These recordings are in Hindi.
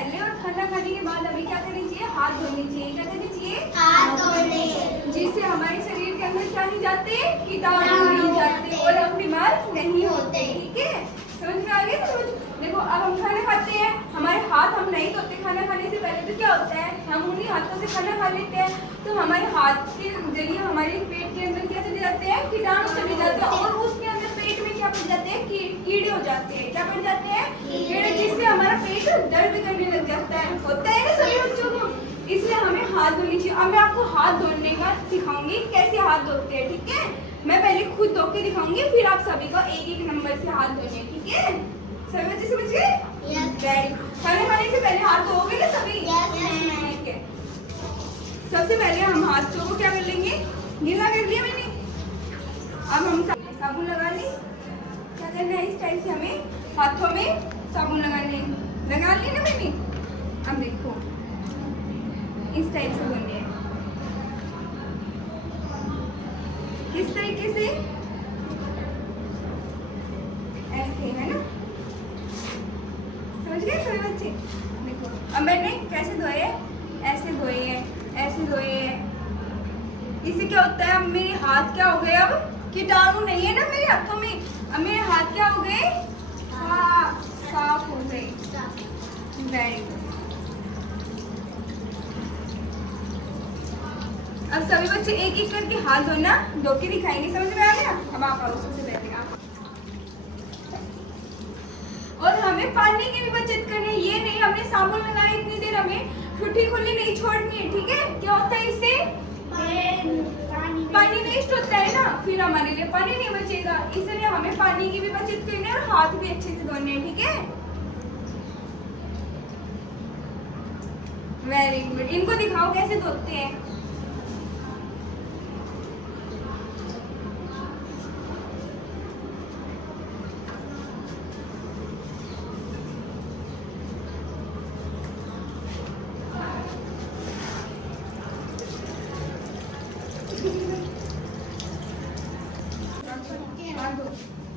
पहले और खाना खाने के बाद हमें क्या करनी चाहिए? हाथ धोने चाहिए। क्या करनी चाहिए? हाथ धोने। जिससे हमारे शरीर के अंदर क्या नहीं जाते? कीटाणु नहीं जाते और हम बीमार नहीं होते। ठीक है, समझ में आ गया? समझ। देखो अब हम खाना खाते हैं, हमारे हाथ हम नहीं धोते खाना खाने से पहले, तो क्या होता है? हम उन्हीं हाथों से खाना खा लेते हैं, तो हमारे हाथ के जरिए हमारे पेट के अंदर क्या चले जाते हैं? कीटाणु चले जाते हैं और उसके अंदर पेट में क्या पड़ जाते हैं? कीड़े हो जाते हैं। क्या पड़ जाते हैं? कीड़े, जिससे हमारा पेट दर्द करने लग जाता है। होता है ना सभी बच्चों को? इसलिए हमें हाथ धोनी चाहिए। अब मैं आपको हाथ धोने का सिखाऊंगी कैसे हाथ धोते हैं। ठीक है, मैं पहले खुद धो के दिखाऊंगी, फिर आप सभी को एक एक नंबर से हाथ धोने। ठीक है, सभी बच्चे समझ गए? खाना खाने से पहले हाथ धोओगे ना सभी? ठीक है, सबसे पहले हम हाथों को क्या कर लेंगे? गीला कर लिया मैंने। अब हम साबुन लगा लें। क्या करना है? इस टाइप से हमें हाथों में साबुन लगा ली ना मैंने। अब देखो इस टाइप से बनने हैं। किस तरीके से? ऐसे, है ना? समझ गए सभी बच्चे? देखो अब मैंने कैसे धोए? ऐसे धोए हैं, ऐसे धोए हैं। इससे क्या होता है? अब मेरे हाथ क्या हो गए? अब कीटाणु नहीं है ना मेरे हाथों में। अब मेरे हाथ क्या हो गए? साफ हो गए। Very good. अब सभी बच्चे एक एक करके हाथ धोना, धो के दिखाएंगे। समझ में आ गया? अब आप आओ सबसे पहले आप। और हमें पानी की भी बचत करनी है। ये नहीं हमने साबुन लगाया इतनी देर, हमें ठुठी खुली नहीं छोड़नी है। ठीक है, क्या होता है इससे? पानी वेस्ट होता है ना, फिर हमारे लिए पानी नहीं बचेगा। इसलिए हमें पानी की भी बचत करनी है और हाथ भी अच्छे से धोने हैं। ठीक है, वेरी गुड। इनको दिखाओ कैसे धोते हैं।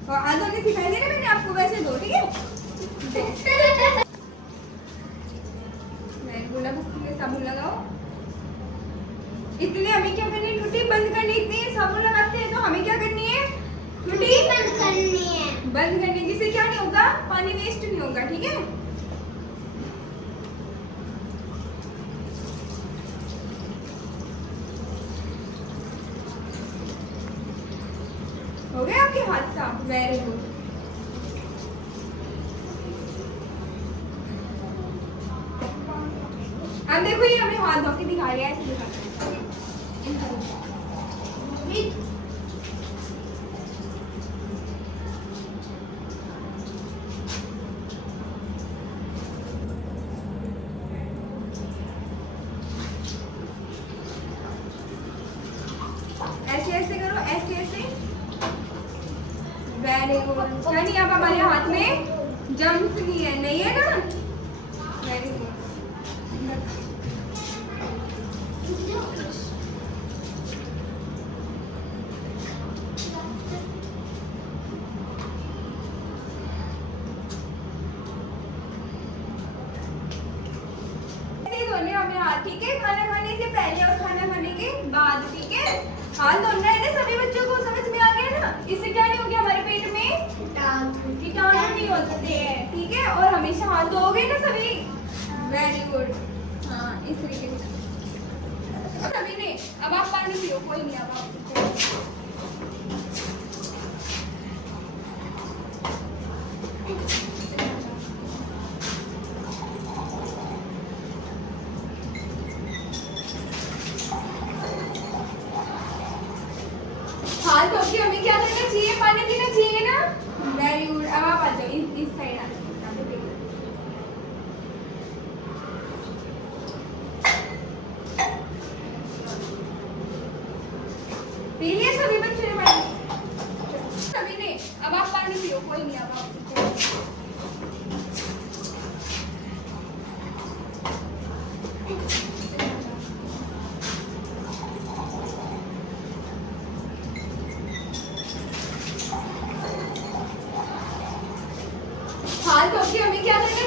हाथ धोने सिखाई दे ना मैंने आपको, वैसे धो। ठीक है, साबुन लगाओ। इतने हमें क्या करनी है? टूटी बंद करनी। इतनी साबुन लगाते हैं तो हमें क्या करनी है? टूटी बंद करनी है। बंद करनी, जिससे क्या नहीं होगा? पानी वेस्ट नहीं होगा। ठीक है, हो गए आपके हाथ साफ? Very good. अब देखो ये हमें हाथ धो के दिखा रही है, ऐसे दिखा रही है। ऐसे ऐसे करो, ऐसे ऐसे। Very good. यानी अब हमारे हाथ में जम्स नहीं है ना? Very good. हमें हाथ, ठीक है, खाना खाने से पहले और खाना खाने के बाद। ठीक है, हाथ धोना है ना सभी बच्चों को? समझ में आ गया ना? इससे क्या नहीं होगी? हमारे पेट में कीटाणु नहीं होते हैं। ठीक है, और हमेशा हाथ धोगे ना सभी? Very good. हाँ, इस तरीके से सभी ने। अब आप पानी पियो, कोई नहीं। अब आप हाथ धो के हमें क्या करना चाहिए? पानी पीना चाहिए ना? Very good. अब आप आ जाओ, इस साइड आ जाओ। पी लिया सभी बच्चों ने पानी? सभी ने। अब आप पानी पियो, कोई नहीं। अब आप हाथ धो के हमें क्या करना